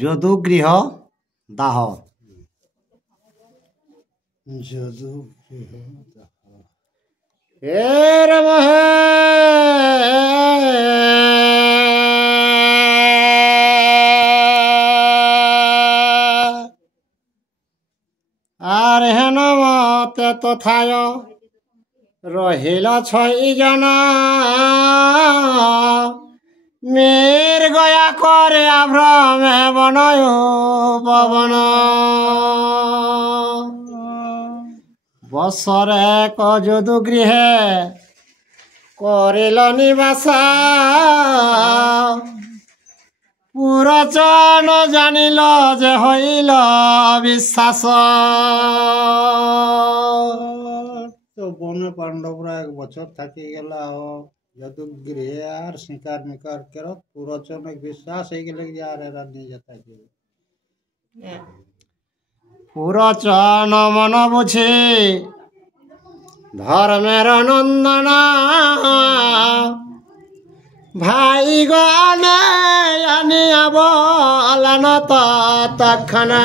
যদুগৃহ দাহ। যদুগৃহ দাহ। হে রাম হে আর হেন মতে তথায় রহিল ছয় জনা মের গয়া করে আভ্রমে বনয় পবন বৎসরে ক যদুগৃহে করিল নিবাস পুরচন জানিল যে হইল বিশ্বাস। তো বনে পাণ্ডবরা 1 বছর থাকি গেল যদুগৃহে আর শিকার মিকার কেরত পুরচন বিশ্বাস হয়ে গেলে যে আর এরা নিয়ে যেতে পুরচন মন বুঝি ধর্মের নন্দন ভাই গনে আনিয়া বলেন তৎক্ষণা।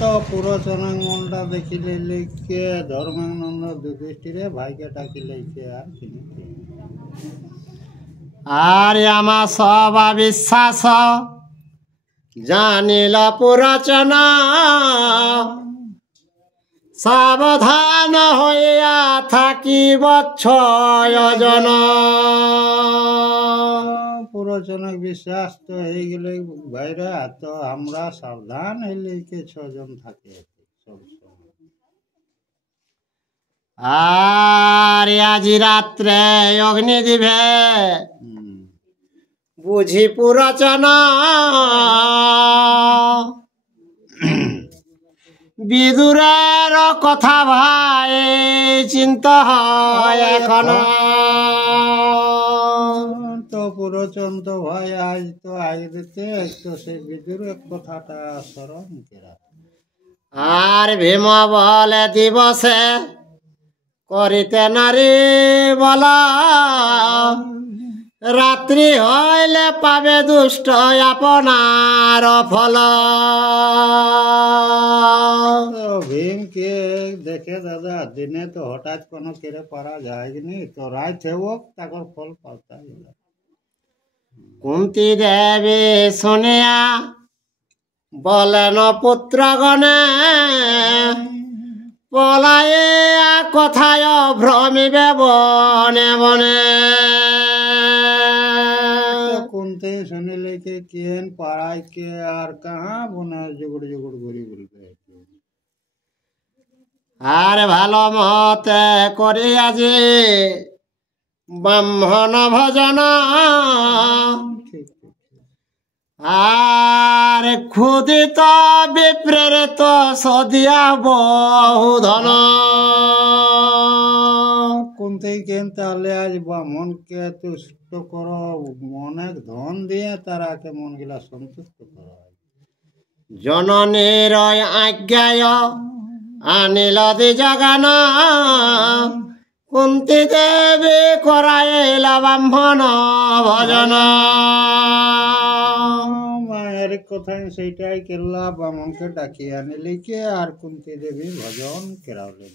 তো পুরচন মনটা দেখিলে লিখে ধর্মানন্দ যুধিষ্ঠিরে ভাইকে ডাকি লিখে আর কিনে আর আমা সব বিশ্বাস জানিল পুরচনা সাবধান হইয়া থাকিব 6 জন। পুরচন বিশ্বাস তো হয়ে গেলে ভাইরা তো আমরা সাবধান হইলে 6 জন থাকে সবসময়। আর আজি রাত্রে অগ্নিদিভে বুঝি পুরচনা বিদুরের কথা ভাই চিন্তা হয় এখন। তো পুরচন তো ভাই আজ তো দিতে তো সেই বিদুরের কথাটা স্মরণ করা। আর ভীম বলে দিবসে করিতে নারী বলা রাত্রি হইলে পাবে দুষ্ট আপনার ফল। ভীমকে দেখে দাদা দিনে তো হঠাৎ কোনো কেড়ে পারা যায়নি তো রাত হোক তাকর ফল পাতা গেল। কুন্তি দেবী শুনিয়া বলেন পুত্রগণে পলাইয়া কথায় ভ্রমিবে বনে বনে। কুন্তি শুনিলে কে কেন পাড়ায় কে আর কাহা বনে জুগুড় জুগুড় ঘুরি বলবে। আর ভালো মতে করিয়া যে ব্রাহ্মণ ভজন আর ক্ষুদিত বিপ্রেরিত সদিয়া বহু ধন। কুন্তি কেন তাহলে আজ ব্রাহ্মণকে তুষ্ট করো অনেক ধন দিয়ে তারাকে মন গিলা সন্তুষ্ট করো। জননীর আজ্ঞায় আনিল জগান কুন্তি দেবী করাইল ব্রাহ্মণ ভজন। মায়ের কথায় সেইটাই কেল্লা ব্রাহ্মণকে ডাকিয়ে আনিলে কে আর কুন্তি দেবী ভজন কেরাওলেন।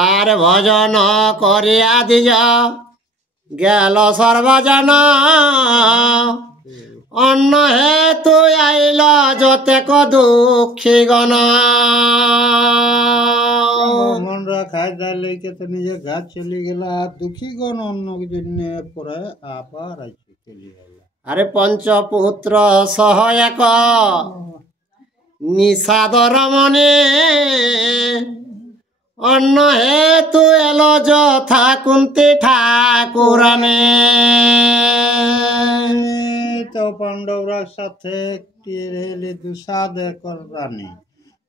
আর ভজন করিয়া দিয় গেল সর্বজন অন্য হেতু আইল যতেক দুঃখী গণ। ব্রাহ্মণরা খাই দায় লেগে তো নিজে গাছ চলে গেল আর দুঃখী গণ অন্য জন্য পরে আবার আসছে চলে গেল। আরে পঞ্চপুত্র সহ এক নিষাদর মনে অন্য হেতু এলো যথা কুন্তি ঠাকুরানে। তো পাণ্ডবরা সাথে একটি রেলে দুসাদ রানী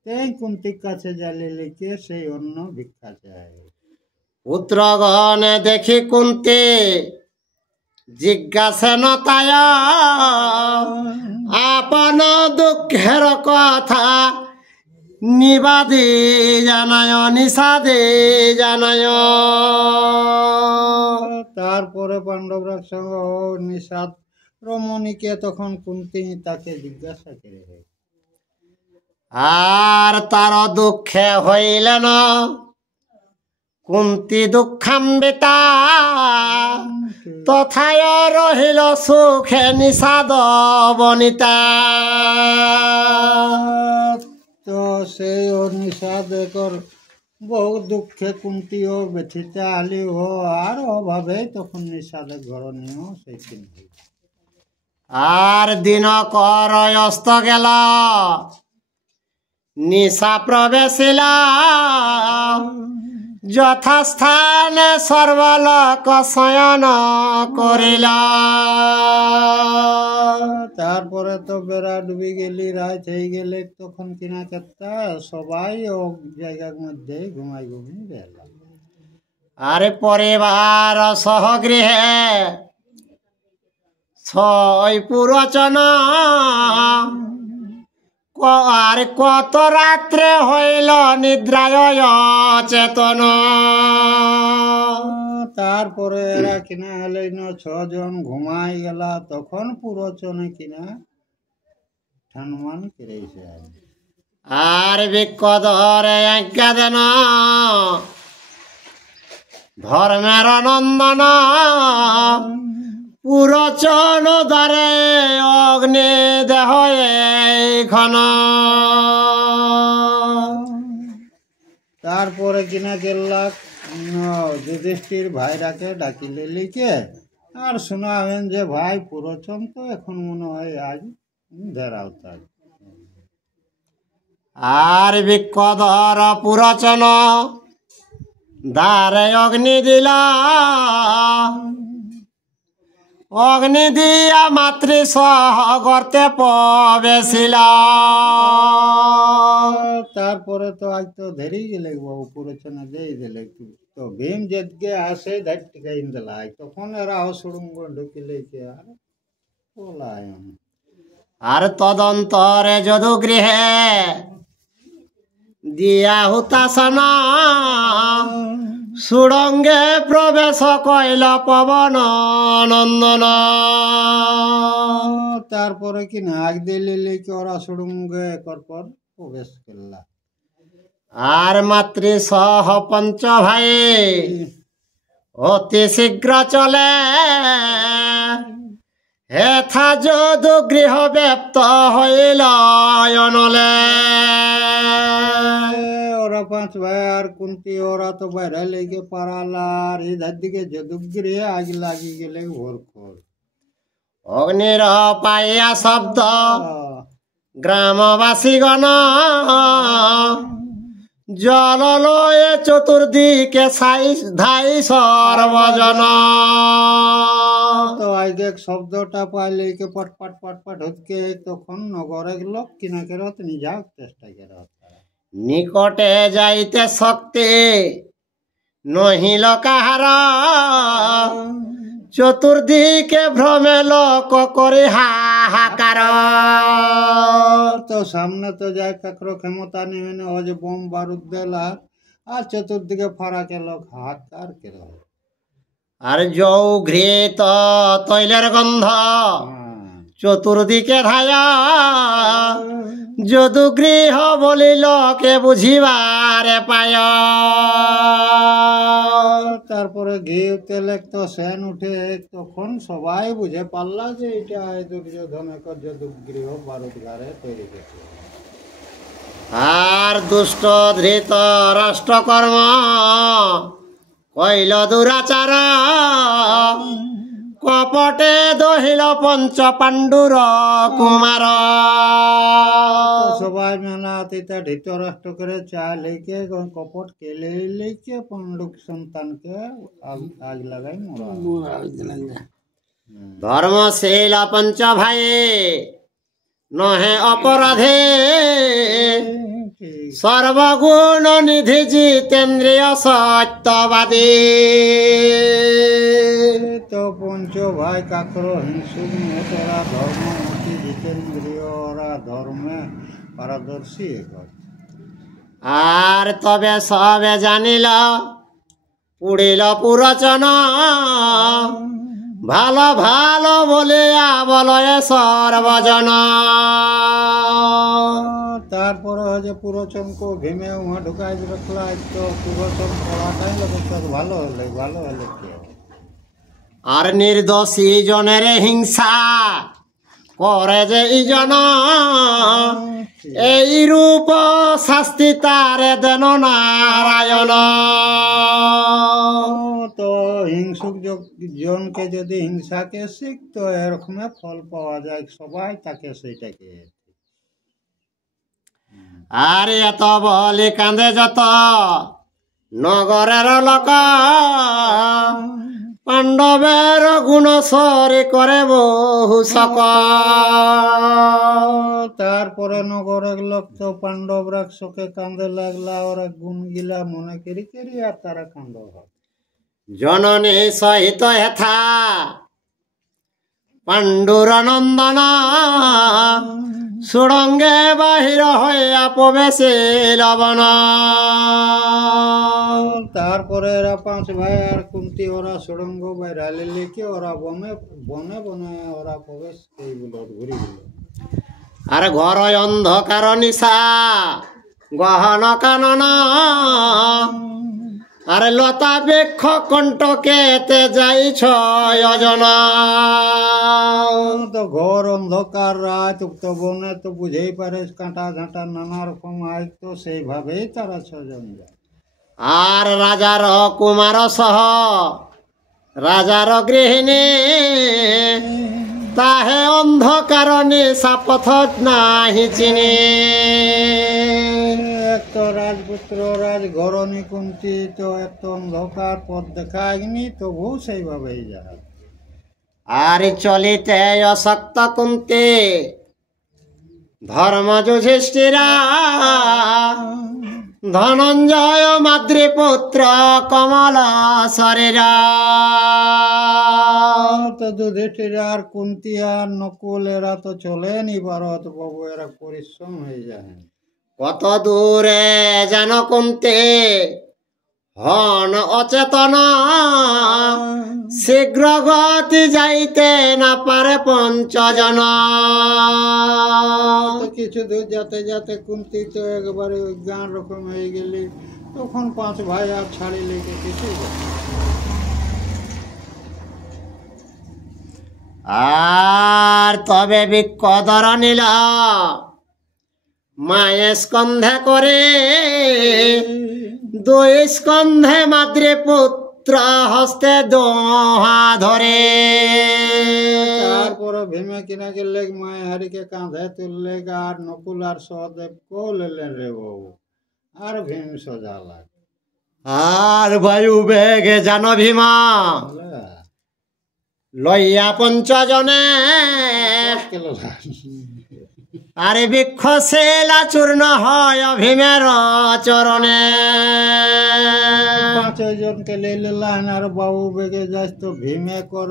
তাই কুন্তির কাছে জ্বালিয়ে লিখে সেই অন্য ভিক্ষা চায়। পুত্রগণ দেখি কুন্তি জিজ্ঞাসেন তায় আপন দুঃখের কথা নিবাদে জানায় নিষাদে জানায়। তারপরে পাণ্ডবরা সঙ্গে নিষাদ রমণীকে তখন কুন্তি তাকে জিজ্ঞাসা করে, আর তার দুঃখে হইলেন কুন্তি দুঃখান্বিতা, তথায় রহিল সুখে নিষাদ বনিতা। তো সেই নিষাদকর বহু দুঃখে কুন্তিও ব্যথিতে আলিও, আর অভাবে তখন নিষাদে ঘরণীয় সেই কিনতে। আর দিন কর অস্ত গেল, নিশা প্রবেশিল, যথাস্থানে সর্বলোক শয়ন করিল। তারপরে তো বেড়া ডুবি গেলি, রাত হয়ে গেলে তখন কিনা কেতা সবাই ও জায়গার মধ্যে ঘুমাই গেল। আরে পরিবার সহগৃহে ছয় পুরোচন, আর কত রাত্রে হইল নিদ্রায় চেতন। তারপরে এরা কিনা হলে 6 জন ঘুমাই গেল, তখন পুরোচনে কিনা ঠানমান করেছে। আর বৃক্ষ ধরে আজ্ঞা দেন ধর্মের নন্দন, পুরোচন দ্বারে অগ্নি দেহ ঘন। তারপরে কিনা গেলাক যুধিষ্ঠির ভাইরাকে ডাকিলে লিখে, আর শোনাবেন যে ভাই পুরোচন তো এখন মনে হয় আজ ধেরাও তার। আর বৃক্ষ ধর পুরোচন দ্বারে অগ্নি দিল, অগ্নি দিয়া মাতৃ সহ গর্তে প্রবেশিল। তারপরে তো আজ তো ধরেই গেলে বাবু পুরোচনে দিয়ে দিলে, তো ভীম যেদিকে আসে ধারটিকে দিলাই, তখন এরা সুড়ঙ্গ ঢুকিলে কে আর পলায়ন। আর তদন্তরে যদু গৃহে দিয়া হুতাসন, সুড়ঙ্গে প্রবেশ কইল পবন নন্দন। তারপরে কি নাক দিলে লিখে ওরা সুড়ঙ্গে পর প্রবেশ করলা। আর মাতৃ সহ পঞ্চ ভাই অতি শীঘ্র চলে, হেথা যদু গৃহ ব্যপ্ত হইল অনলে। ওরা 5 ভাই আর কুন্তি ওরা তো বাইরে লেগে পারালা, আর এধার দিকে যদুগৃহে আগ লাগি গেলে ভোর খোর। অগ্নির পাইয়া শব্দ গ্রামবাসীগণ, জল লয়ে চতুর্দিকে ধাই সর্বজন। তো আগে শব্দটা পাইলে কে পটপট পটপট হচ্ছে, তখন নগরে লোক কিনা কেরত নিজা চেষ্টা কেরত। নিকটে যাইতে শক্তি নহিল কাহার, চতুর্দিকে ভ্রমে লোক করে হাহাকার। তো সামনে তো যায় কাকর ক্ষমতা নেবে না, ও যে বোম বারুদ দেলা, আর চতুর্দিকে ফারাকে লোক হাহাকার কের। আর যৌ ঘৃত তৈলের গন্ধ চতুর্দিকে ধায়া, যদু গৃহ বলিল কে বুঝিবারে পায়। তারপরে ঘি তেলে তো সেন উঠে, তখন সবাই বুঝে পারলা যে এটা দুর্যোধনের যদুগৃহ বারুদ ঘরে তৈরি করছে। আর দুষ্ট ধৃত রাষ্ট্রকর্ম কইল দুরাচার, কপটে দহিল পঞ্চ পাণ্ডুর কুমার। সবাই মেলা তিতা ধৃতরাষ্ট্র করে চা লেকে কপট কেলে লেকে পাণ্ডু সন্তানকে আগ লাগাই মোরা। ধর্মশীল পঞ্চ ভাই নহে অপরাধে, সর্বগুণ নিধি জিতেন্দ্রিয় সত্যবাদী। তো পঞ্চ ভাই কাকর হিংসুক নেতারা ধর্মমতি জিতেন্দ্রিয়, ওরা ধর্মে পারদর্শী। আর তবে সবে জানিল পুড়িল পুরোচন, ভালো ভালো বলিয়া বলয়ে সর্বজন। তারপরে হচ্ছে পুরোচনকে ভীমে উহা ঢুকাই রাখলা, তো পুরোচন পড়াটাই লোক ভালো হলে কি হবে? আর নির্দোষী জনের হিংসা করে যে ইজন, এই রূপ শাস্তি তারে দেন নারায়ণ। তো হিংসুক জনকে যদি হিংসাকে শিখ, তো এরকম ফল পাওয়া যায়, সবাই তাকে সেইটাকে। আর এত বলি কাঁদে যত নগরের লোক, পাণ্ডবের গুণ সরি করে বহু শক। তারপরে নগরের লোক তো পাণ্ডব রাক্ষসকে কান্দে লাগলা, ওরা গুণ গিলা মনে করি আর তারা কান্দ হয়। জননী সহিত হেথা পাণ্ডুর নন্দন, সুড়ঙ্গে বাহির হইয়া প্রবেশে লবণ। তারপরে এরা পাঁচ ভাই আর কুন্তি ওরা সুড়ঙ্গ বাইরে লিখে ওরা বনে বনে বনে ওরা প্রবেশ এইগুলো ঘুরি গেল। আর ঘর অন্ধকার নিশা গহন কানন, আর লতা বৃক্ষ কণ্ঠকেতে যাইছ অজন। তো ঘর অন্ধকার রাত, তো বনে তো বুঝেই পারে কাঁটা ঝাঁটা নানা রকম আয়, তো সেইভাবেই তারা ছজন যায়। আর রাজার কুমার সহ রাজার গৃহিণী, তাহে অন্ধকার নিশা পথ নাহি চিনি। এক তো রাজপুত্র রাজঘরণী কুন্তি, তো এত অন্ধকার পথ দেখায়নি, তবু সেইভাবেই যায়। আর চলিতে অশক্ত কুন্তি ধর্ম যুধিষ্ঠিরা, ধনঞ্জয় মাতৃপুত্র কমল শরীরা। তো যুধিষ্ঠির আর কুন্তি আর নকুল এরা তো চলেনি ভারত বাবু, এরা পরিশ্রম হয়ে যায়। কত দূরে যেন কুন্তি হন অচেতন, শীঘ্র গতি যাইতে না পারে পঞ্চজন। তো কিছু দূর যেতে যেতে কুন্তি তো একবারে অজ্ঞান রকম হয়ে গেলি, তখন পাঁচ ভাই আর ছাড়ি লেগে কিছু আর তবে বিকদর নিল মায়ে স্কন্ধে করে, দুই স্কন্ধে মাতৃপুত্র হস্তে দোহা ধরে। তারপরে ভীমে কিনা গেলে মায়ে হারিকে কাঁধে তুললে, আর নকুল আর সহদেব কো লেলেন রে বাবু, আর ভীম সোজা লাগ। আর বায়ু বেগে জান ভীমা লইয়া পঞ্চজনে, আরে বৃক্ষ সেলা চূর্ণ হয় ভীমের চরণে। পাঁচজনকে লেলেন আর বাবু বেগে যাস, তো ভীমে কর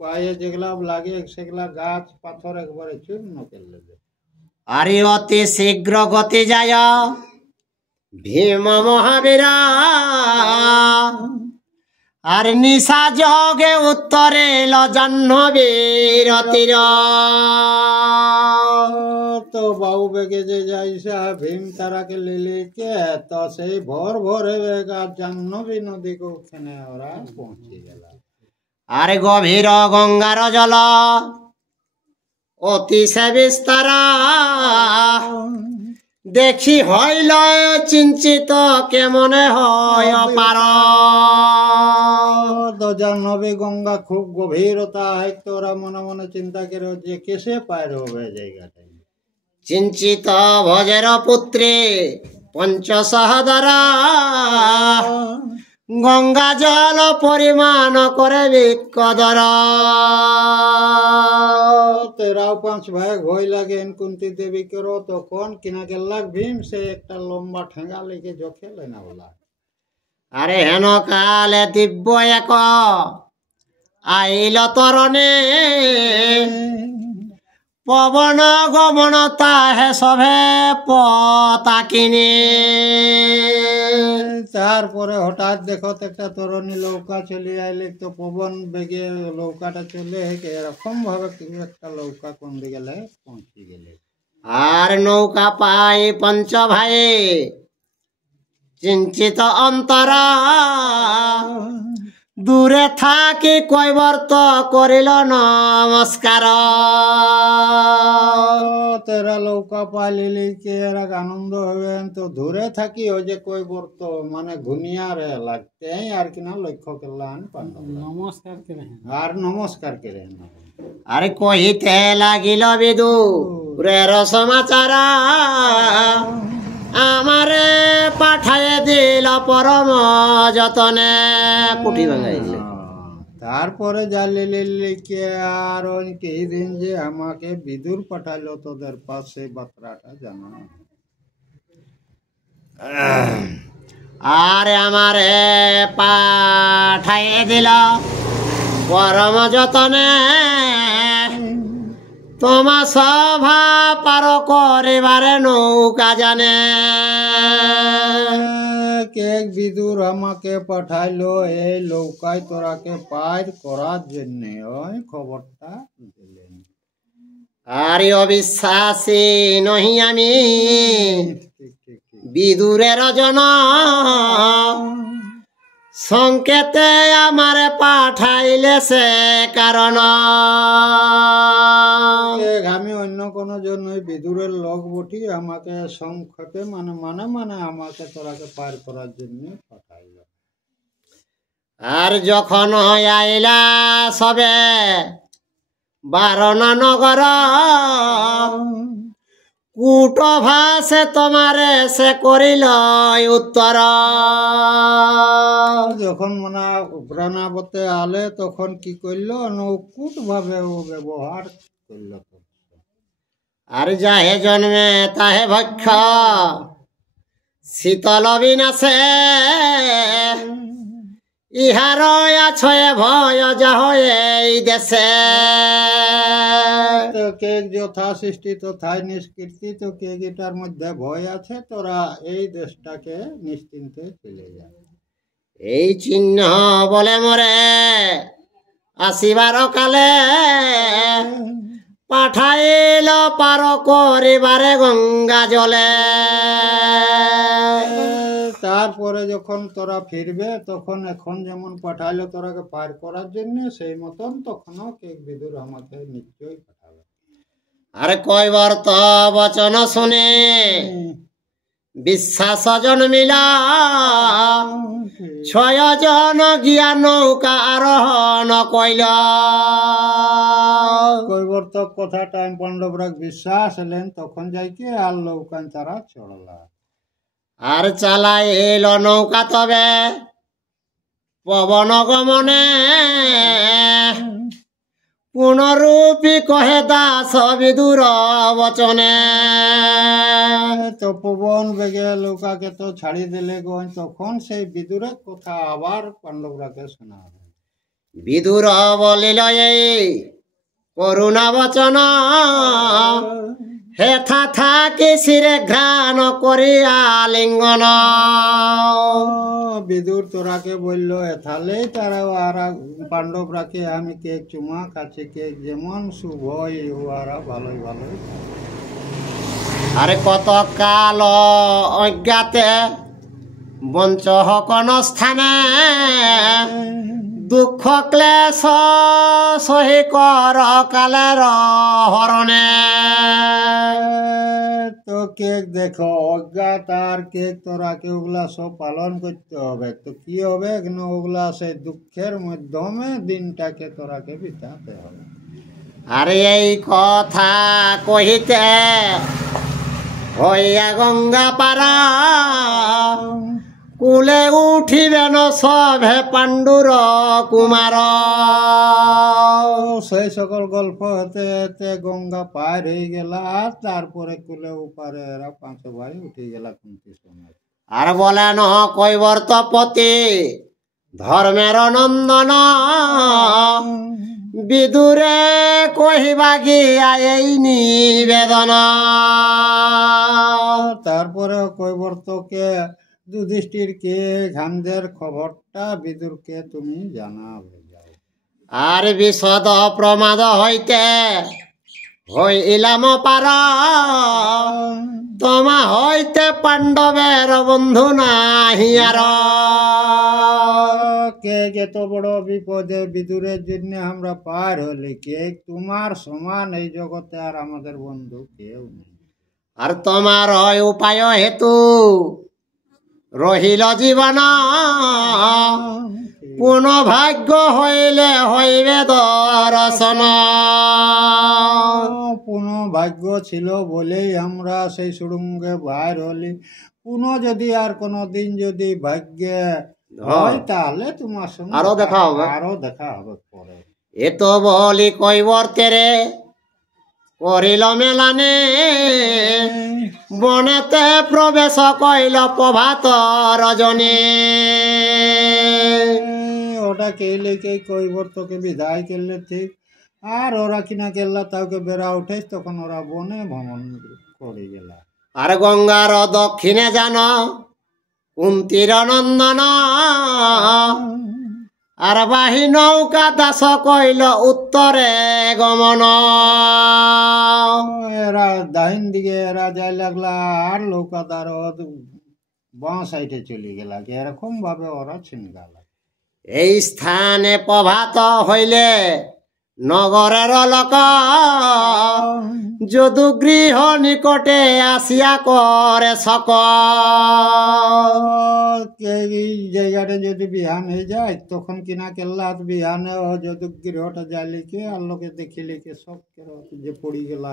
পায়ে যেগুলা লাগে সেগুলা গাছ পাথর একবারে চূর্ণ করলে। আরে অতি শীঘ্র গতি যায় ভীম মহাবীরা, আর নিশা যোগে উত্তরে লজাহ্নবীর তীর। তো বাবু বেগে যে যাইসা ভীম তারাকে লেলে কে, তো সেই ভোর ভোরে বেগ আর জাহ্নবী নদী ওখানে ওরা পৌঁছে গেল। আর গভীর গঙ্গার জল অতি সে বিস্তার, দেখি হইল চিঞ্চিত কেমনে হয় পার। তো জাহ্নবী গঙ্গা খুব গভীরতা হয়, তো ওরা মনে মনে চিন্তা করে যে কেসে পার হবে জায়গাটা। চিঞ্চিত ভজের পুত্রে পঞ্চসহদরা, গঙ্গা জল পরিমাণ করে বিকদর। তেরাও পাঁচ ভাই ভয় লাগে কুন্তি দেবী করো, তখন কিনা গেলাক ভীম সে একটা লম্বা ঠেঙ্গা লেগে জখে লেনা বলা। আরে হেন কালে দিব্য এক আইল তরণে, পবন গমন তাহে সভে পতাকিনী। তারপরে হঠাৎ দেখো তো একটা তরুণী নৌকা চলে আইলে, তো পবন বেগে নৌকাটা চলে এরকম ভাবে একটা নৌকা কোন দিকে পৌঁছে গেলে। আর নৌকা পাই পঞ্চ ভাই চিঞ্চিত অন্তর, দূরে থাকি কৈবর্ত করিল নমস্কার। তেরা নৌকা পাইলি কে এরা আনন্দ হবেন, তো দূরে থাকি ওই যে কৈবর্ত মানে ঘুনিয়ারে লাগতে আর কিনা লক্ষ্য করলাম নমস্কার করে আর নমস্কার করে। আরে কহিতে লাগিল বিদু রের সমাচার, আমারে পাঠায় দিল পরম যতনে। কুটি ভাঙাইলে তারপরে জালিলে লিখে আর কি দিন যে আমাকে বিদুর পাঠালো তোদের পাশে বার্তাটা জানা। আরে আমারে পাঠায় দিল পরম যতনে, তোমা সভা পার করিবারে নৌকা জানে। কে বিদুর আমাকে পাঠাইলো এই নৌকায় তোরাকে পার করার জন্য, ওই খবরটা দিলেন। আরে অবিশ্বাসী নহি আমি বিদুরের জন, সংকেতে আমারে পাঠাইলে সে কারণ। আমি অন্য কোনো জন্যই বিদুরের লোক বটি, আমাকে সংক্ষেপে মানে মানে মানে আমাকে তোরাকে পার করার জন্য পাঠাইল। আর যখন আইলা সবে বারণ নগর, কুট ভাষে তোমারে সে করিল উত্তর। যখন মানে প্রাণাবতে আলে তখন কি করল, নৌকুট ভাবে ও ব্যবহার করল। আর যাহে জন্মে তাহে ভক্ষ, শীতল বিনাশে ইহার আছে ভয় যাহ এই দেশে। তো কে যথা সৃষ্টি তথায় নিষ্কৃতি, তো কে গিটার মধ্যে ভয় আছে, তোরা এই দেশটাকে নিশ্চিন্তে চলে যায়। এই চিহ্ন বলে মরে আসিবার কালে, পাঠাইল পার করিবারে গঙ্গা জলে। তারপরে যখন তোরা ফিরবে তখন এখন যেমন পাঠাইলো তোরাকে পার করার জন্য, সেই মতন তখনও কে বিদুর আমাকে নিশ্চয়ই পাঠাবে। আরে কৈবর্ত বচন শুনে বিশ্বাস জন্মিলা, ছয় জন গিয়া নৌকা আরোহণ কইল। কৈবর্তক কথাটা পাণ্ডবরা বিশ্বাস এলেন, তখন যাইকে আর নৌকান তারা চড়লা। আর চালাই এল নৌকা তবে পবন গমনে, পুনরূপী কহে দাস বিদুর বচনে। তো পবন বেগে নৌকাকে তো ছাড়ি দিলে গন, তখন সেই বিদুরের কথা আবার পাণ্ডবরাকে শোনা। বিদুর বলিল এই করুণা বচন, হেথা থাকি শিরে ঘ্রাণ করিয়া লিঙ্গন। বিদুর তোরাকে বললো এথালেই তারা ওরা পাণ্ডবরাকে আমি কে চুমা কাছে কে যেমন শুভ ওরা ভালোই ভালোই। আরে কত কাল অজ্ঞাতে বঞ্চ কোন স্থানে, দুঃখ ক্লেশ সহি কর কালের হরণে। তো কেক দেখো অজ্ঞাত আর কেক তোরাকে ওগুলা সব পালন করতে হবে, তো কি হবে ওগুলা সেই দুঃখের মাধ্যমে দিনটাকে তোরাকে বিতাতে হবে। আরে এই কথা কহিতে হইয়া গঙ্গা পারা, কুলে উঠিবেন সভে পাণ্ডুর কুমার। সেই সকল গল্প হতে হতে গঙ্গা পার হয়ে গেল, আর তারপরে কুলে উপারে এরা পাঁচ ভাই উঠে গেল কুন্তি সময়। আর বলেন কৈবর্তপতি ধর্মের নন্দন, বিদুরে কহিবা গিয়া এই নিবেদন। তারপরে কৈবর্তকে যুধিষ্ঠিরকে গান্ধের খবরটা বিদুরকে তুমি জানাবে যাও। আর বিশদ প্রমাদ হইতে হইলাম পার, তোমা হইতে পাণ্ডবের বন্ধু নাহি আর। কে এত বড় বিপদে বিদুরের জন্য আমরা পার হলে, কে তোমার সমান এই জগতে আর আমাদের বন্ধু কেউ নেই। আর তোমার উপায় হেতু রহিল জীবন, পুন ভাগ্য হইলে হইবে দর্শন। পুনঃ ভাগ্য ছিল বলেই আমরা সেই সুড়ঙ্গে বাইর হলি। পুনঃ যদি আর কোনো দিন যদি ভাগ্যে হয় তাহলে তোমার সঙ্গে আরো দেখা হবে, আরো দেখা হবে পরে। এত বলি কৈবর্তেরে করিল মেলানে, বনেতে প্রবেশ কইল প্রভাত রজনী। ওটা কেলে কে কৈবর্তকে বিদায় করলে ঠিক, আর ওরা কিনা কেল্লা তাকে বেড়া উঠে, তখন ওরা বনে ভ্রমণ করে গেল। আর গঙ্গার দক্ষিণে জান কুন্তির নন্দন, আর বাহি নৌকা দাস কইল উত্তরে গমন। এরা দাহিন দিকে এরা যাই লাগলা, আর নৌকাদার বাঁ সাইডে চলে গেলা, এরকম ভাবে ওরা ছিনগালা। এই স্থানে প্রভাত হইলে নগরের লোক, যদু গৃহ নিকটে আসিয়া করে সক। এই জায়গাটা যদি বিহান হয়ে যায়, তখন কিনা কেল্লা বিহানে যদু গৃহটা যায় লিখে আর লোকে দেখি লিখে সব যে পড়ি গেল।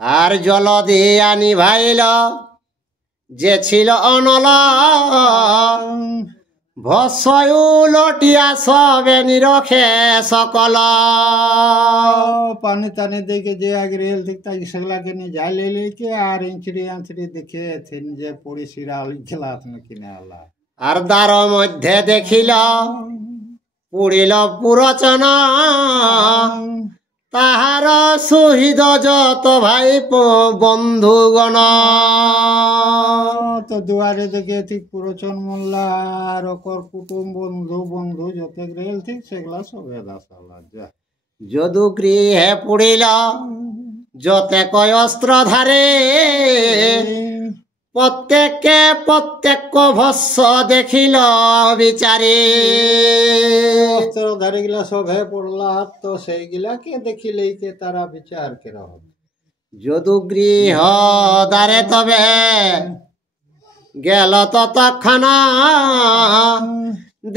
আর জল দিয়া নিভাইল যে ছিল অনল, ভস্ময়ু লটিয়া সবে নিরখে সকল। পানি টানি দেখে যে আগে রেল ঠিক তাই সেগুলাকে নিয়ে যাই লেকে, আর ইঞ্চড়ি আঞ্চড়ি দেখে যে পড়ি শিরা খেলা কিনে আলা। আর দ্বার মধ্যে দেখিল পুড়িল পুরচন, তাহার শহীদ যত ভাই বন্ধুগণ। তো দুয়ারে দেখে ঠিক পুরোচন মোল্লা আর ওকর কুটুম বন্ধু যত রেল ঠিক সেগুলা সবে দাসালা যা। যদু গৃহে পুড়িল যতে কয় অস্ত্র ধারে, প্রত্যেকে প্রত্যেক ভস্য দেখিল বিচারে। অস্ত্র ধারে গিলা সবে পড়লা, তো সেইগুলাকে দেখিলে কে তারা বিচার কেরা হবে। যদু গৃহ দ্বারে তবে গেল ততক্ষণা,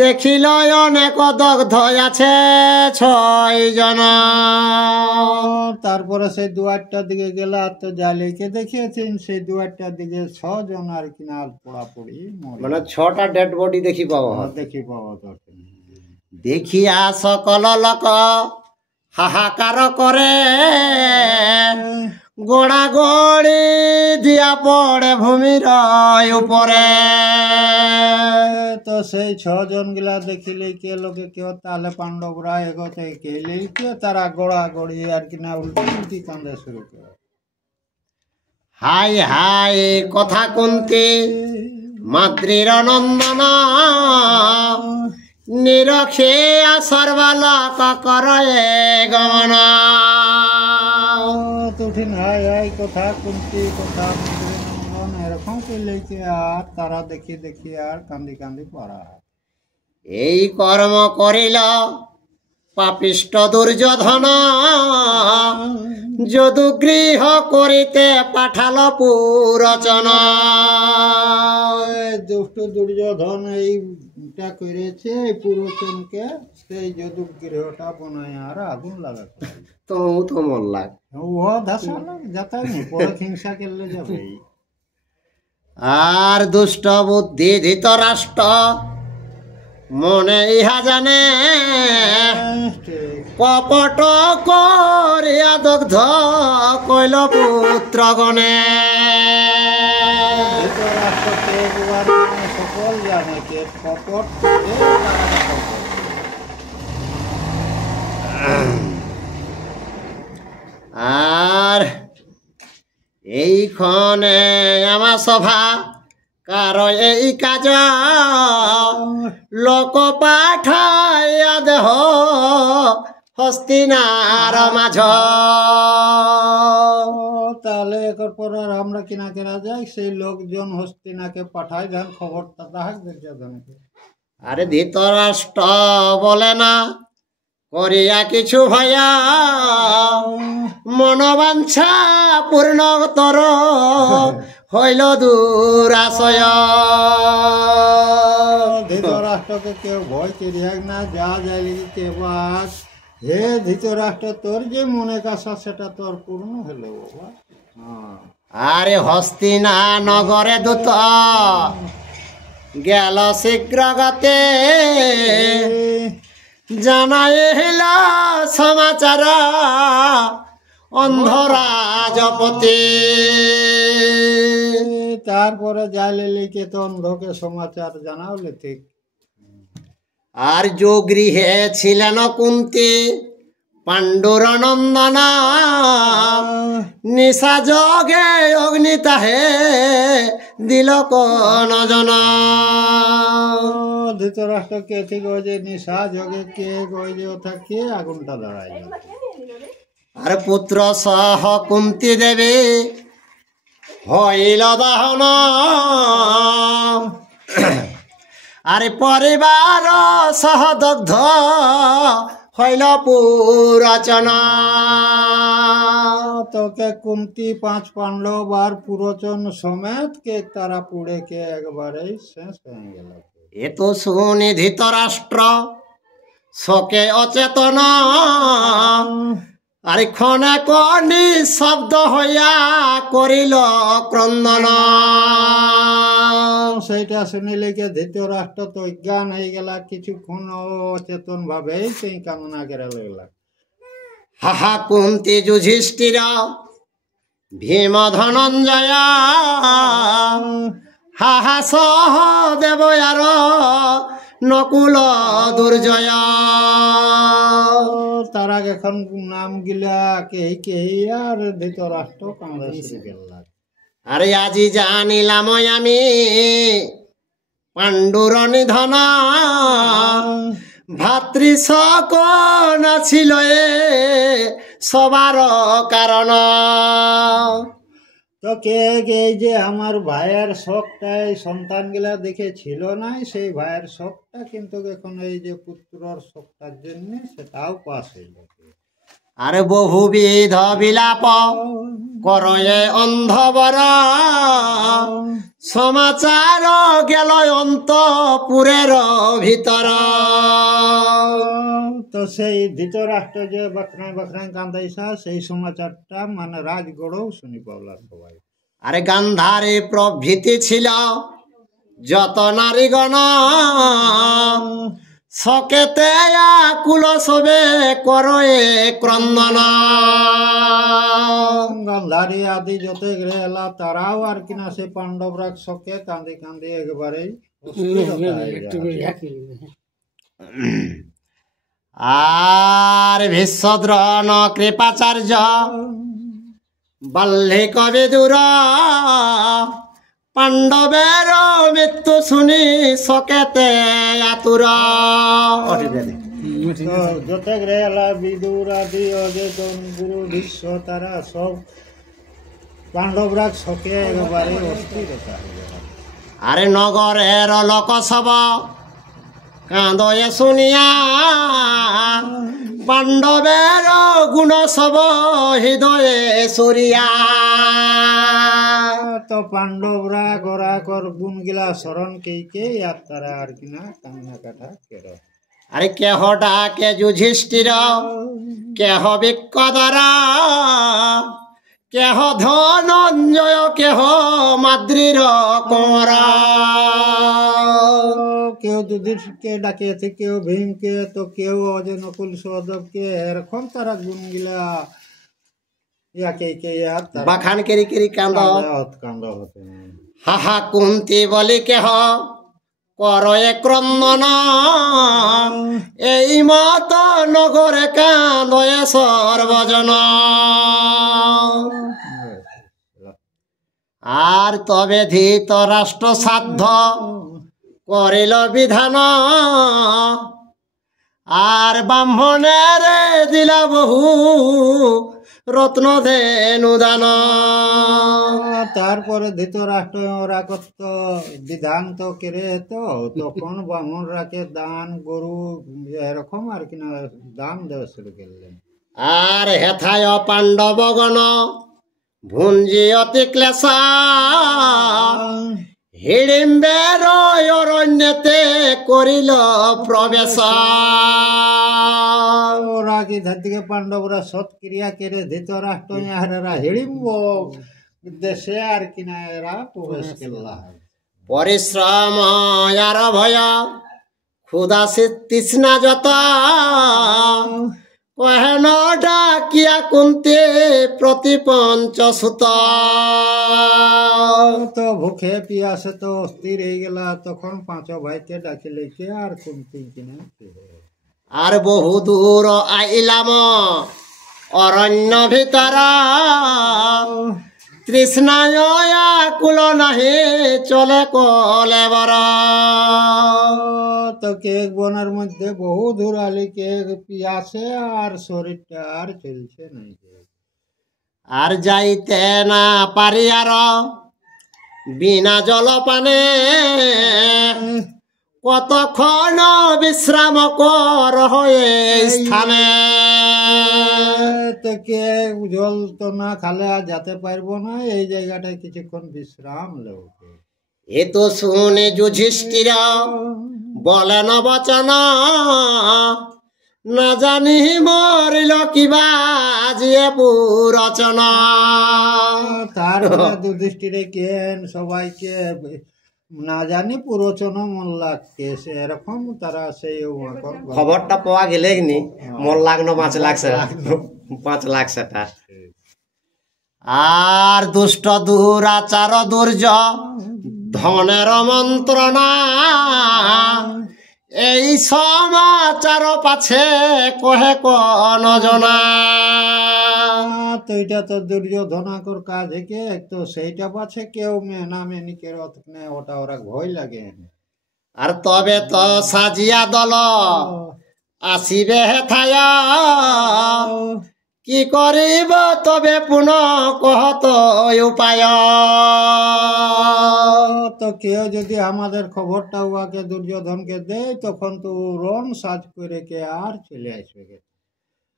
দেখিল অনেক দগ্ধ আছে 6 জন। তারপরে সেই দুয়ারটার দিকে গেল, তো জালিকে দেখিয়েছেন সেই দুয়ারটার দিকে 6 জন আর কিনা পোড়াপড়ি, মানে 6টা ডেড বডি দেখি পাওয়া, দেখি পাওয়া দরকার। দেখিয়া সকল লোক হাহাকার করে, গোড়া গড়ি দিয়া পড়ে ভূমির উপরে। তো সেই 6 জন গিলা দেখিলে কে লোকে কেউ তাহলে পাণ্ডবরা এগোতে গেলে কে তারা গোড়া গড়ি আর কিনা উল্টি কান্দে শুরু করে। হাই হাই কথা কুন্তি মাতৃর নন্দন, নিরখে সর্বালোক করে গমন। তুঠিন হাই হাই কথা কুন্তি কথা নন্দন এরকম করলে কে আর তারা দেখি দেখি আর কান্দি কান্দি পড়া। এই কর্ম করিল পাপিষ্ট দুর্যোধন, যদু গৃহ করিতে পাঠাল পুরচন। দুষ্ট দুর্যোধন এইটা করেছে এই পুরোচনকে, সেই যদু গৃহটা বনায় আর আগুন লাগাতে। তো মল্লা ও দাসা যাতে পরে হিংসা করলে যাবে। আর দুষ্ট বুদ্ধি ধৃতরাষ্ট্র মনে ইহা জানে, কপট করিয়া দগ্ধ কইল পুত্র গণে। সকল জানে কে কপট। আর এইখনে আমার সভা কারো এই কাজ লোক পাঠাইয়া দেহ হস্তিনার মাঝ। তাহলে এর পর আর আমরা কিনা কেনা যাই, সেই লোকজন হস্তিনাকে পাঠায় দেন খবরটা তাহাকে দেখে দেন। আরে ধৃতরাষ্ট্র বলে না করিয়া কিছু ভয়া মনোবাঞ্ছা পূর্ণতর হইল দুরাশয়। ধৃতরাষ্ট্রকে কেউ ভয় করিয়া না, যা যাইলি কে বাস হে ধৃতরাষ্ট্র, তোর যে মনে কাশা সেটা তোর পূর্ণ হলো বাবা। আরে হস্তিনা নগরে দূত গেল শীঘ্র গতে জানাইল সমাচার অন্ধরাজপতি। তারপরে যাইলে লিখে তো অন্ধকে সমাচার জানাওলে ঠিক। আর যো গৃহে ছিলেন কুন্তি পাণ্ডুর নন্দনা নিশা যোগে অগ্নি তাহে দিল কোন জনা। ধৃতরাষ্ট্র কে ঠিক ওই যে নিশা যোগে কে ওই যে ওটা কে আগুনটা ধরাই। আর পুত্র সহ কুন্তি দেবী হইল দাহন। আরে পরিবার সহ দগ্ধ হইল পুরচনা। তোকে কুন্তি 5 পাণ্ডব আর পুরোচন সমেত কে তারা পুড়ে কে একবারেই শেষ হয়ে গেল। এ তো শুনি ধৃতরাষ্ট্র শোকে অচেতন। আরে ক্ষণে কনি শব্দ হইয়া করিল ক্রন্দন। সেইটা শুনিলে কে ধৃতরাষ্ট্র তো অজ্ঞান হয়ে গেল, কিছুক্ষণ অচেতন ভাবে সেই কামনা করে লাগলা। হাহা কুন্তি যুধিষ্ঠির ভীম ধনঞ্জয় হাহা সহদেব আর নকুল দুর্জয়। তারা এখন নাম গিলা কেহি কেহি আর ধৃতরাষ্ট্র কামড়ে গেল। আরে আজি জানিলাম আমি পাণ্ডুর নিধন ভাতৃ সকন ছিল সবার কারণ। তো কে এই যে আমার ভাইয়ের শখটাই সন্তান গিলা দেখে ছিল না, সেই ভাইয়ের শখটা কিন্তু এখন এই যে পুত্রর শখটার জন্য সেটাও পাস হইল। আরে বহুবিধ বিলাপ করয়ে অন্ধবর সমাচার গেল অন্তপুরের ভিতর। তো সেই ধৃতরাষ্ট্র যে বখরায় বখরায় কান্দাইছা সেই সমাচারটা মানে রাজগড়ও শুনি পাওলা সবাই। আরে গান্ধারী প্রভৃতি ছিল যত নারীগণ সকেতে আকুল সবে করয়ে ক্রন্দন। গান্ধারী আদি যত গেলা তারাও আর কিনা সে পাণ্ডবরা শোকে কান্দি কান্দি একবারেই। আর ভীষ্মদ্রোণ কৃপাচার্য বাল্মীক বিদুর পাণ্ডবের মৃত্যু শুনি সকেতে আতুর। যত গেলা বিদুর আদি অজেতন গুরু ভীষ্ম তারা সব পাণ্ডবরা শোকে একবারে অস্থিরতা হয়ে গেল। আরে নগরের লোক সব কাঁদয়ে শুনিয়া পাণ্ডবের গুণ সব হৃদয়ে সরিয়া। তো পাণ্ডবরা গোরা কর গুণ গিলা স্মরণ কে আর তারা আর কিনা কান্না কাটা কের। আরে কেহ ডাকে যুধিষ্ঠির কেহ বিকদর কেহ ধনঞ্জয় কেহ মাদ্রির কোঁর। কেউ যুধিষ্ঠিরকে ডাকিয়েছে, কেউ ভীমকে, তো কেউ অজয় নকুল সহদেবকে, এরকম তারা গুণ গিলা বাখান কেরি কেরি কান্দ কান্দ হতে। হাহা কুন্তি বলি কেহ করয়ে ক্রন্দন এই মত নগরে কাঁদয়ে সর্বজন। আর তবে ধৃতরাষ্ট্র সাধ্য করিল বিধান আর ব্রাহ্মণের দিলা বহু রত্ন ধেনু দান। তারপরে ধৃতরাষ্ট্র ওরা কত বিধান তো কেড়ে তো তখন ব্রাহ্মণরাকে দান গরু এরকম আর কিনা দান দেওয়া শুরু করলেন। আর হেথায় পাণ্ডবগণ ভুঞ্জি অতি ক্লেশা হিড়িম্বের অরণ্যতে করিল প্রবেশ। ওরা কি ধার থেকে পাণ্ডবরা সৎক্রিয়া করে ধৃতরাষ্ট্র এরা হিড়িম্ব দেশে আর কিনা এরা প্রবেশ করলা। পরিশ্রম আর ভয় ক্ষুধা তৃষ্ণা যত কহেন ডাকিয়া কুন্তে প্রতি পঞ্চসুত। তো ভুখে পিয়াসে তো অস্থির হয়ে গেলা তখন পাঁচ ভাইকে ডাকিলে কে আর কুন্তি কিনা। আর বহু দূর আইলাম অরণ্য ভিতর তৃষ্ণায় কুল নাহি চলে কলে বর। তো কেক বনের মধ্যে বহু দূর আলি কেক পিয়াসে আর শরীরটা আর চলছে নাই। আর যাইতে না পারি আর বিনা জলপানে কতক্ষণ বিশ্রাম কর হয়ে স্থানে। তো কে জল তো না খালে আর যেতে পারবো না এই জায়গাটায় কিছুক্ষণ বিশ্রাম নেব। এ তো শুনে যুধিষ্ঠির বলেন বচন না জানি মরিল কিবা জিয়ে পুরচন। তারপরে যুধিষ্ঠিরে কেন সবাইকে না জানি পুরোচন মন লাগছে এরকম তারা সেই খবরটা পাওয়া গেলে নি মন লাগলো 5 লাখ 5 লাখ সেটা। আর দুষ্ট দুরাচার দুর্য ধনের মন্ত্রণা এই সমাচার পাছে কহে কোন জনা। তো এটা তো দুর্যোধনাকর কাজ হেকে তো সেইটা পাছে কেউ মেনা মেনি কে ওটা ওরা ভয় লাগে। আর তবে তো সাজিয়া দল আসিবে হেথায় কি করিব তবে পুনঃ কহত উপায়। তো কেউ যদি আমাদের খবরটা উহাকে দুর্যোধনকে দেয় তখন তো রণ সাজ করে কে আর চলে আসবে।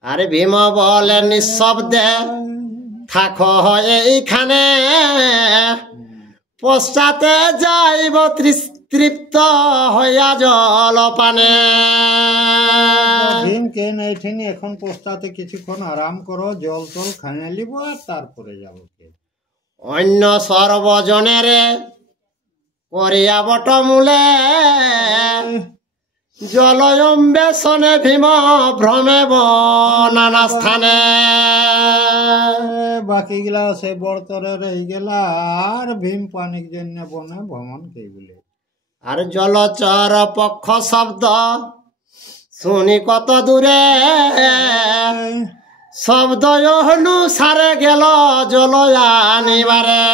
আরে ভীম বলে নিঃশব্দে থাকো এইখানে পশ্চাতে যাইব তৃপ্ত হইয়া জলপানে। ভীমকে এইখানে এখন পশ্চাতে কিছুক্ষণ আরাম করো জল টল খাইয়ে নিব আর তারপরে যাব। অন্য সর্বজনের করিয়া বটমূলে জলয়ম্বেশনে ভীম ভ্রমে নানা স্থানে। বাকি গেলা সে বর্তরে রয়ে গেলা আর ভীম পানির জন্য বনে ভ্রমণ কে বলে। আর জলচর পক্ষ শব্দ শুনি কত দূরে শব্দ অনুসারে গেল জলয়া নিবারে।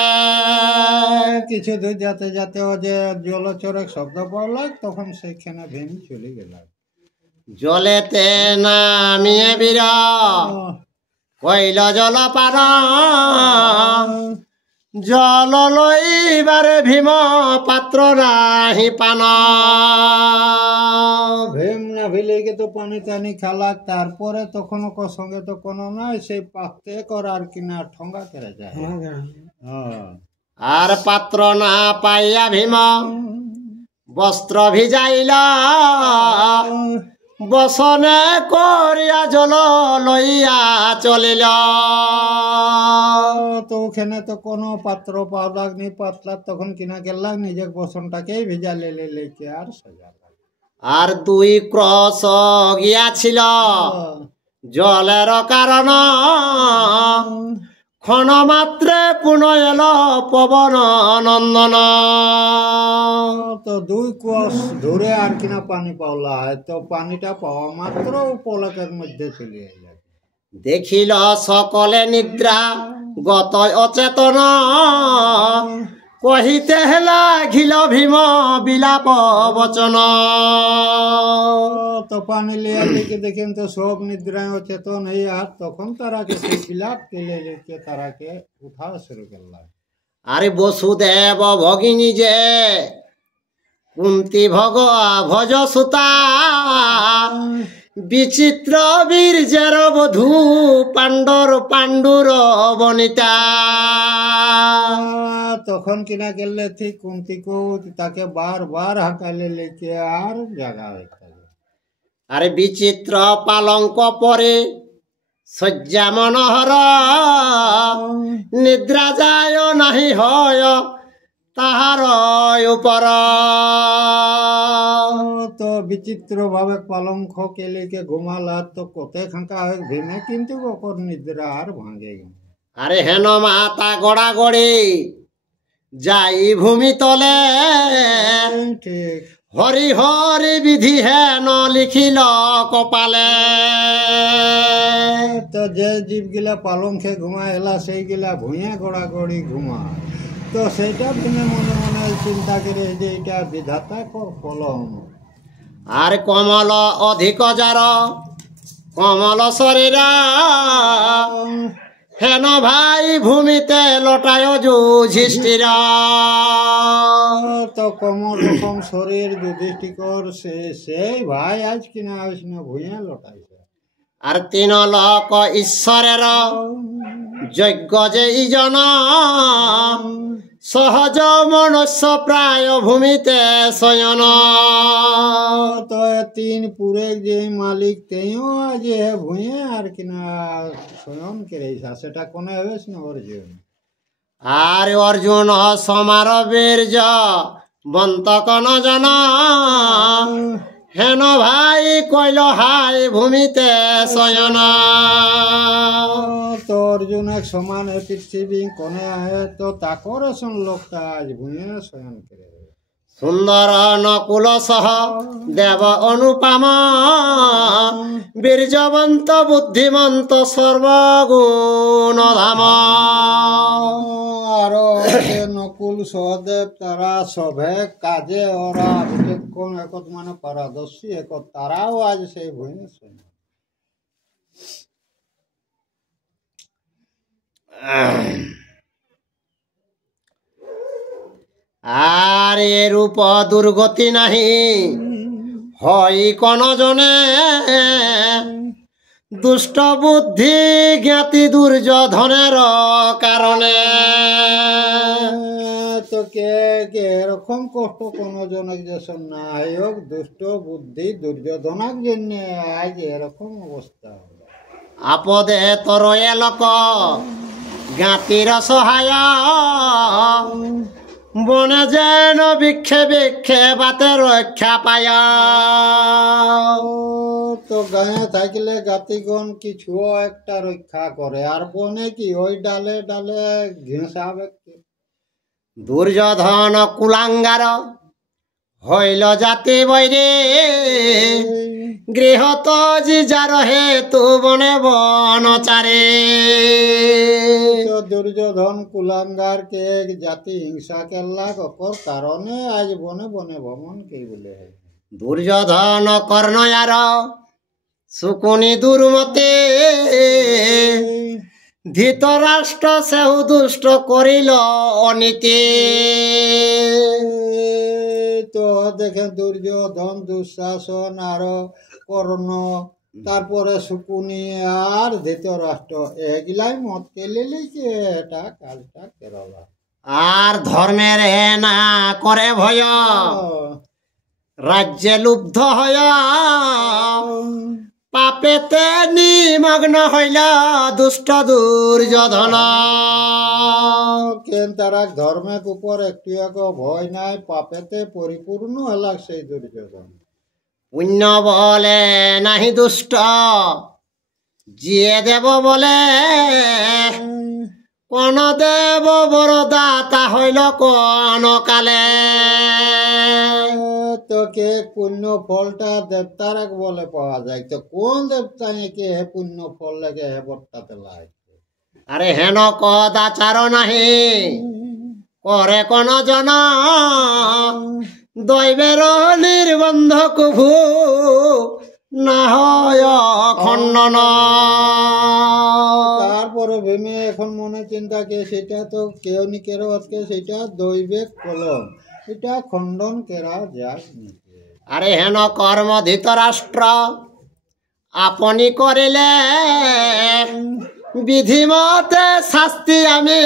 কিছু দূর যাতে যাতে ও যে জলচরের শব্দ পড়ল তখন সেখানে ভীম চলে গেল। জলেতে নামিয়ে বীর কইল জল পার জল লইবারে ভীম পাত্র রাহি পান। ভীম না ভিলেকে তো পানি টানি খেলাক তারপরে তখন ওর সঙ্গে তো কোনো নয় সেই পাত্রে করার কিনা ঠঙ্গা করে যায়। আর পাত্র না পাইয়া ভীম বস্ত্র ভিজাইল বসনে করিয়া জল লইয়া চলিল। তো ওখানে তো কোনো পাত্র পাওয়া লাগনি পাতলা তখন কিনা গেলাম নিজের বসনটাকেই ভিজা লেকে আর সাজা। আর 2 ক্রস গিয়াছিল জলের কারণ ক্ষণ মাত্রে পুনঃ এলো পবন নন্দন। তো 2 কোষ ধরে আর কিনা পানি পাওলা, তো পানিটা পাওয়া মাত্র পলকের মধ্যে চলে যায়। দেখিল সকলে নিদ্রা গত অচেতন, কহিতে হেলা ঘিল ভীম বিলাপ বচন। তো পানি লিয়া লিখে দেখেন তো সব নিদ্রায় অচেতন হইয়া, তখন তারাকে সেই বিলাপ কেলে লিখে তারাকে উঠা শুরু করলাম। আরে বসুদেব ভগিনী যে কুন্তি ভজ সুতা, বিচিত্র বীর্যের বধূ পাণ্ডুর বনিতা। তখন কিনা গেলে ঠিক কুন্তিকে তাকে বারবার হাঁকালে লিখে আর জাগা হইতে। আরে বিচিত্র পালঙ্ক পরে শয্যা মনোহর, নিদ্রা যায় নাহি হয় তাহার উপর। তো বিচিত্র ভাবে পালঙ্ক কেলিকে ঘুমালা, তো কোথায় খাঁকা হয়ে ভেমে কিন্তু ওপর নিদ্রা আর ভাঙে গেল। আরে হেন মাতা গড়া গড়ি যাই ভূমি তলে, ঠিক হরি হরি বিধি হেন লিখিল কপালে। তো যে জীবগুলা পালঙ্কে ঘুমাইলা সেইগুলা ভুঁইয়া গড়া গড়ি ঘুমা, তো সেইটা তুমি মনে মনে চিন্তা করে যে এটা বিধাতা কলম। আর কমল অধিক যার কমল শরীর, হেন ভাই ভূমিতে লটায় যুধিষ্ঠির। তো কমল রকম শরীর যুধিষ্ঠির সেই ভাই আজ কিনা আসিনা ভুঁইয়া লটাইছে। আর 3 লোক ঈশ্বরের যজ্ঞ যে ইজন, সহজ মনুষ্য প্রায় ভূমিতে শয়ন। তো 3 পুরে যে মালিক তেও আজ ভুঁয়ে আর কিনা শয়ন করেছা, সেটা কোনে হবে না অর্জুন। আর অর্জুন সমার বীর্য বন্তকন জন, হেন ভাই কইল হাই ভূমিতে শয়ন। তো অর্জুন এক সমান পৃথিবী কোনে আহে, তো তাকর লোকটা আজ ভুঁয়ে শয়ন করে। সুন্দর নকুল সহ দেব অনুপম, বীর্যবন্ত বুদ্ধিমন্ত সর্বগুণ ধাম। আর নকুল সহদেব তারা সবে কাজে ওরা বিচক্ষণ একত মানে পারদর্শী একত, তারাও আজ সেই ভূঁয়ে শয়ন। আর এরূপ দুর্গতি নাহি হয় কোন জনে, দুষ্ট বুদ্ধি জ্ঞাতি দুর্যোধনের কারণে। তো কে কে এরকম কষ্ট কোন জনক যেসব না হোক, দুষ্ট বুদ্ধি দুর্যোধনার জন্য আজ এরকম অবস্থা। আপদে তরয়ে লোক জ্ঞাতির সহায়, বনে যেন বিক্ষে বাতে রক্ষা পায়। তো গায়ে থাকলে গাতিগণ কিছু একটা রক্ষা করে, আর বনে কি ওই ডালে ডালে ঘেঁষাবে। দুর্যোধন কুলাঙ্গার হইল জাতি বৈরে, গৃহত যার হেতু বনে বনচারে। দুর্যোধন কুলাঙ্গার কে জাতি হিংসা কেল্লা কর কারণে আজ বনে বনে ভ্রমণ কে বলে। দুর্যোধন কর্ণয়ার শুকুনি দুর্মতে, ধৃতরাষ্ট্র সেহু দুষ্ট করিল অনীতি। তো দেখেন দুর্যোধন দুঃশাসন আর কর্ণ, তারপরে শুকুনি আর ধৃতরাষ্ট্র এগুলাই মত কেলে লিখে এটা কাজটা কেরলা। আর ধর্মের না করে ভয়, রাজ্যে লুব্ধ হয়, পাপেতে নিমগ্ন হইল দুষ্ট দুর্যোধন। কেন তারা ধর্মের উপর একটু ভয় নাই, পাপেতে পরিপূর্ণ হল সেই দুর্যোধন। পুণ্য বলে নাহি দুষ্ট, জিয়ে দেব বলে কোন দেব বরদাতা হইল কোন কালে। তোকে পুণ্য ফলটা দেবতার বলে পাওয়া যায়, তো কোন দেবতা একে হে পুণ্য ফল লাগে হে বর্তাতে লাগে। আরে হেন কদাচার নাহি করে কোন জন, দৈবের নির্বন্ধ কুভু না হয় খণ্ডন। তারপরে ভেমে এখন মনে চিন্তা কে সেটা তো কেউ নি কেউ আজকে সেটা দৈবেক কলম, এটা খণ্ডন কেরা যাক। আরে হেন কর্ম ধৃতরাষ্ট্র আপনি করিলে, বিধিমতে শাস্তি আমি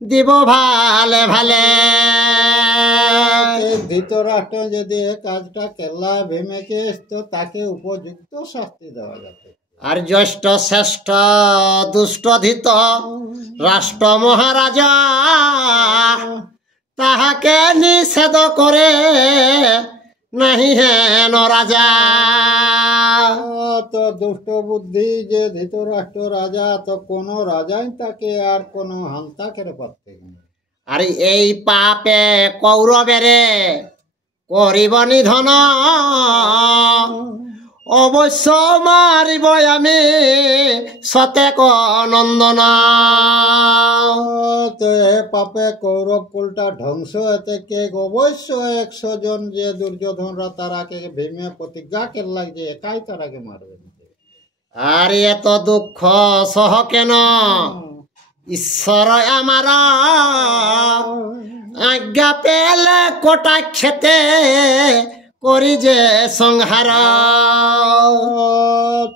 দিব ভালে ভালে। ধৃতরাষ্ট্র যদি কাজটা কেলা ভেমেকে তো তাকে উপযুক্ত শাস্তি দেওয়া যাবে। আর জ্যেষ্ঠ শ্রেষ্ঠ দুষ্ট ধৃত রাষ্ট্র মহারাজা, তাহাকে নিষেধ করে নাহি হেন রাজা। তো দুষ্ট বুদ্ধি যে ধৃতরাষ্ট্র রাজা, তো কোন রাজাই তাকে আর কোন হান্তা করে পারতে। আর এই পাপে কৌরবেরে করিব নিধন, অবশ্য মারিব আমি সতেক নন্দন। তো পাপে কৌরব কুলটা ধ্বংস হতে কে অবশ্য 100 জন যে দুর্যোধনরা তারাকে ভীমে প্রতিজ্ঞা করল যে একাই তারাকে মারবে। আর এত দুঃখ সহ কেন ঈশ্বর আমার, আজ্ঞা পেলে কটাক্ষেতে করি যে সংহার।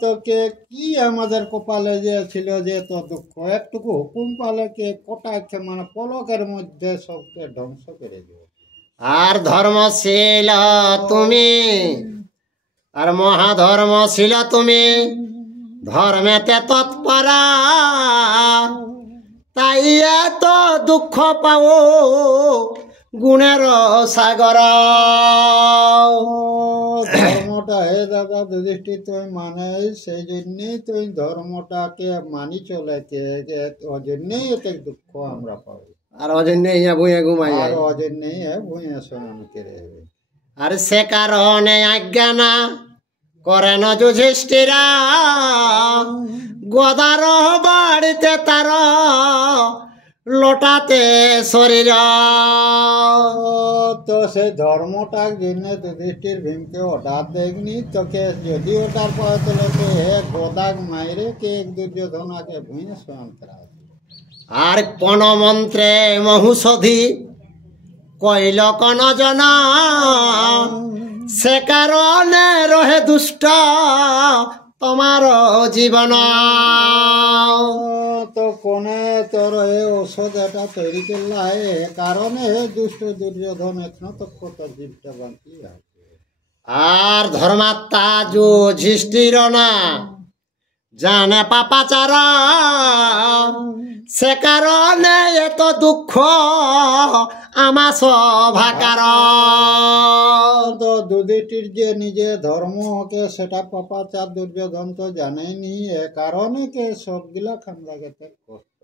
তোকে কি আমাদের কপালে যে ছিল যে এত দুঃখ, একটুকু হুকুম পালে কে কটাক্ষে মানে পলকের মধ্যে সবকে ধ্বংস করে দেবে। আর ধর্মশীল তুমি, আর মহাধর্মশীল তুমি, ধর্মেতে তৎপরা, তাই এত দুঃখ পাও গুণের সাগর। ধর্মটা হে দাদা যুধিষ্ঠির তুই মানে, সেই জন্যই তুই ধর্মটাকে মানি চলে কে, ওই জন্যই এতে দুঃখ আমরা পাই। আর অজন্য ইয়া ভুঁয়ে ঘুমাই, আর অজন্যই ভুঁয়ে শোনানো কেড়ে। আর সে কারণে আজ্ঞা না করেন যুধিষ্ঠিরা, গদার বাড়িতে তার লোটাতে শরীর। তো সেই ধর্মটার জন্য যুধিষ্ঠির ভীমকে অর্ডার দেয়নি, তোকে যদি অর্ডার পাওয়া চলে গদাক মাইরে কে দুর্যোধনাকে ভুঁয়ে শোনান করা। আর কোন মন্ত্রে মহুষধি কইল কোন জনা, সে কারণে রহে দুষ্ট তোমার জীবন। তো কোনে তোর এই ঔষধ এটা তৈরি করলা, এ কারণে দুষ্ট দুর্যোধন এখনো তো কত জীবটা বাঁচি আছে। আর ধর্মাত্মা যুধিষ্ঠির না জানে পাপাচার, সে কারণে এত দুঃখ আমার সভাকার। তো যুধিষ্ঠির যে নিজে ধর্মকে সেটা পাপাচার দুর্যোধন তো জানেনি, এ কারণে কে সবগুলা খান্দা গেতে কষ্ট।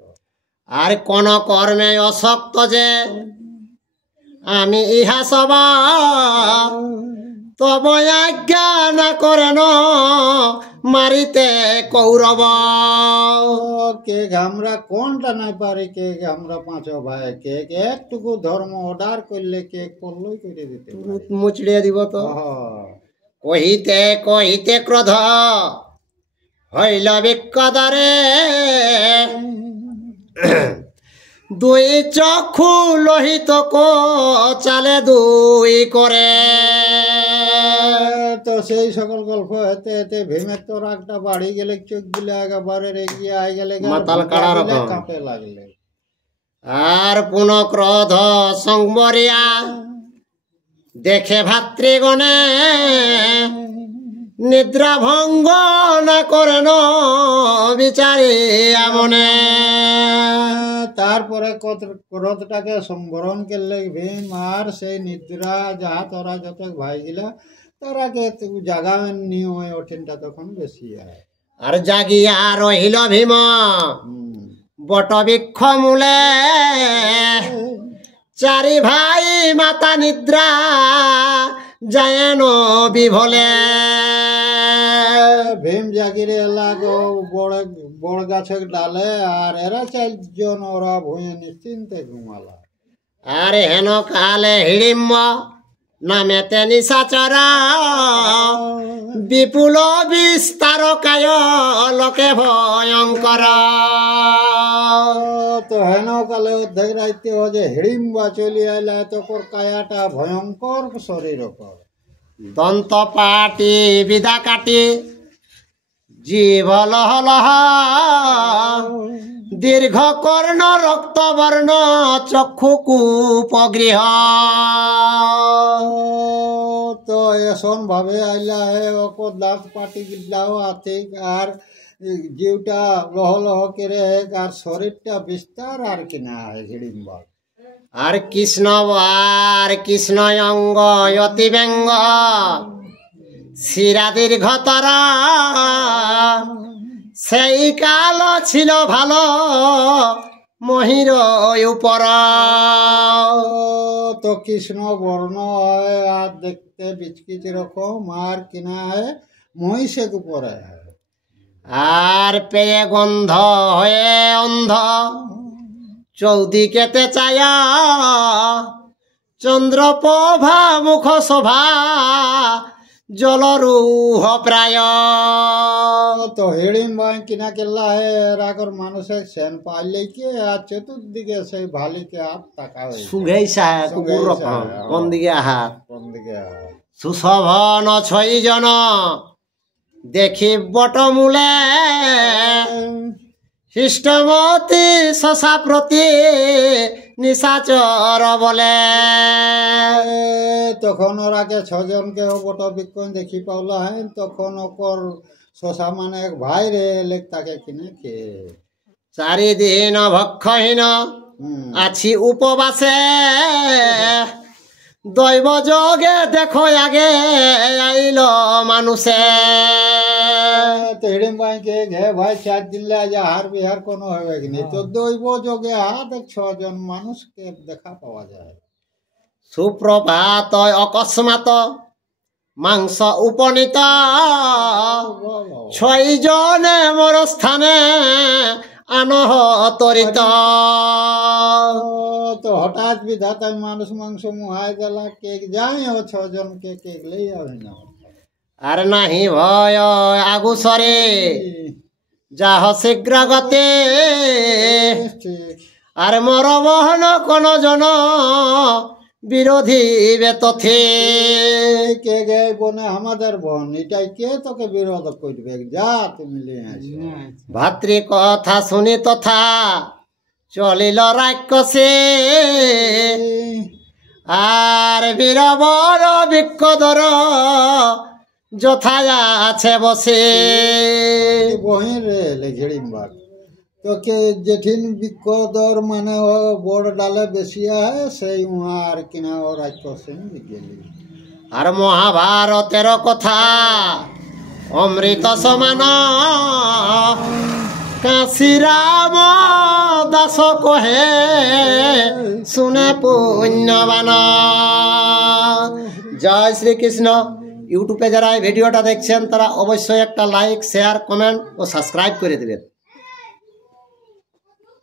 আর কোন কর্মে অশক্ত যে আমি ইহা সবা, তব আজ্ঞা না করেন মারিতে কৌরব। কে আমরা কোনটা নাই পারি, কে আমরা 5 ভাই, কে একটুকু ধর্ম অর্ডার করলে কে করলেই করে দিতে মুচড়িয়ে দিব। তো কহিতে কহিতে ক্রোধ হইল বিকদরে, দুই চক্ষু লোহিত চালে দুই করে। তো সেই সকল গল্প হেতে হেতে ভীমের তো রাগটা বাড়ি গেলে চোখ গুলো একেবারে রেগে আই গেলে কাঁপে লাগলে। আর পুনঃ ক্রোধ সংবরিয়া দেখে ভাতৃগণে, নিদ্রা ভঙ্গ না করেন বিচারিয়া মনে। তারপরে ক্রোধটাকে সম্বরণ করলে ভীম, আর সেই নিদ্রা যাহা তোরা যত ভাই গিলা তারাকে জাগাবেন নিয়ে ওঠেনটা তখন বেশি হয়। আর জাগিয়া রহিল ভীম বটবৃক্ষ মূলে চারি ভাই মাতা নিদ্রা যেন বিভলে। ভীম জাগিরে লাগো বড় গাছের ডালে, আর এরা 4 জন ওরা ভুঁয়ে নিশ্চিন্তে ঘুমালা। আর হেন কালে হিড়িম্ব নামেতে নিশাচরা বিপুল বিস্তার কায় লোকে ভয়ঙ্কর। তো হেন কালে অর্ধেক রাইতে যে হিড়িম্বা চলি আইলা, তখন কায়াটা ভয়ঙ্কর শরীর কর। দন্ত পাটি বিদা কাটি জীব লহ লহ দীর্ঘ কর্ণ রক্ত বর্ণ চক্ষু কুপগৃহ। তো এসন ভাবে আইলা হে ওকো দাঁত পাটি গিলাও আতিক, আর জিউটা লহ লহ করে আর শরীরটা বিস্তার আর কিনা হিড়িম্বা। আর কৃষ্ণ অঙ্গ অতি ব্যঙ্গ শিরা দীর্ঘতর সেই কাল ছিল ভালো মহির উপর। তো কৃষ্ণ বর্ণ হয় আর দেখতে বিচকিচ রকম, আর কিনা হয় মহিষের উপরে। আর পেয়ে গন্ধ হয়ে অন্ধ চৌদিকেতে চায়া চন্দ্রপ্রভা মুখ শোভা জলরূহ প্রায়। তো হিড়িম্বা কিনা কেল্লা হে রাগর মানুষের সেন পাইলে কে, আর চতুর্দিকে সেই ভালিকে হাত তাকা সুঘেই সাহা কুকুর রকম কোন দিকে আহার কোন দিকে। সুশোভন 6 জন দেখি বটমূলে হৃষ্টমতি শশা প্রতি নিশাচর বলে। তখন ওরাকে 6 জনকে বট বিক্ষণ দেখি পাওলা হয়, তখন ওকর শশা মানে ভাই রে লেখ তাকে কিনে কে। 4 দিন ভক্ষহীন আছি উপবাসে দৈব যোগে দেখো আগে আইল মানুষে। হিড়িম্বা কে ঘে ভাই 4 দিন লে আহার বিহার কোনো হবে কি নেই, তো দৈব যোগে 6 জন মানুষকে দেখা পাওয়া যায়। সুপ্রভাত অকস্মাত মাংস উপনীত 6 জনে মোর স্থানে আনহ তরিত। তো হঠাৎ বিধাতা মানুষ মাংস মুহাই দেলা, কেক যাই 6 জনকে কেক লই আবে না। আর নাহি ভয় আগুসরে যাহ শীঘ্র গতে আর মর বহন কোন জন বিরোধী বেতথে। কে গে বনে আমাদের বোন, এটাই কে তোকে বিরোধ করবে, যা তুমি নিয়ে আসো। ভাতৃ কথা শুনি তথা চলিল রাক্ষসে আর বীরবর বিক্ষদর যথা আছে বসে। বহিন রে হিড়িম্বা তোকে জেঠিন বিক্ষদর মানে ও বড় ডালে বেশি আয় সেই আর কিনা ও রাক্ষসে গেলি। আর মহাভারতের কথা অমৃত সমান কাশী রাম দাস কহে শুনে পুণ্যবান। জয় শ্রীকৃষ্ণ। ইউটিউবে যারা এই ভিডিওটা দেখছেন তারা অবশ্যই একটা লাইক শেয়ার কমেন্ট ও সাবস্ক্রাইব করে দেবেন।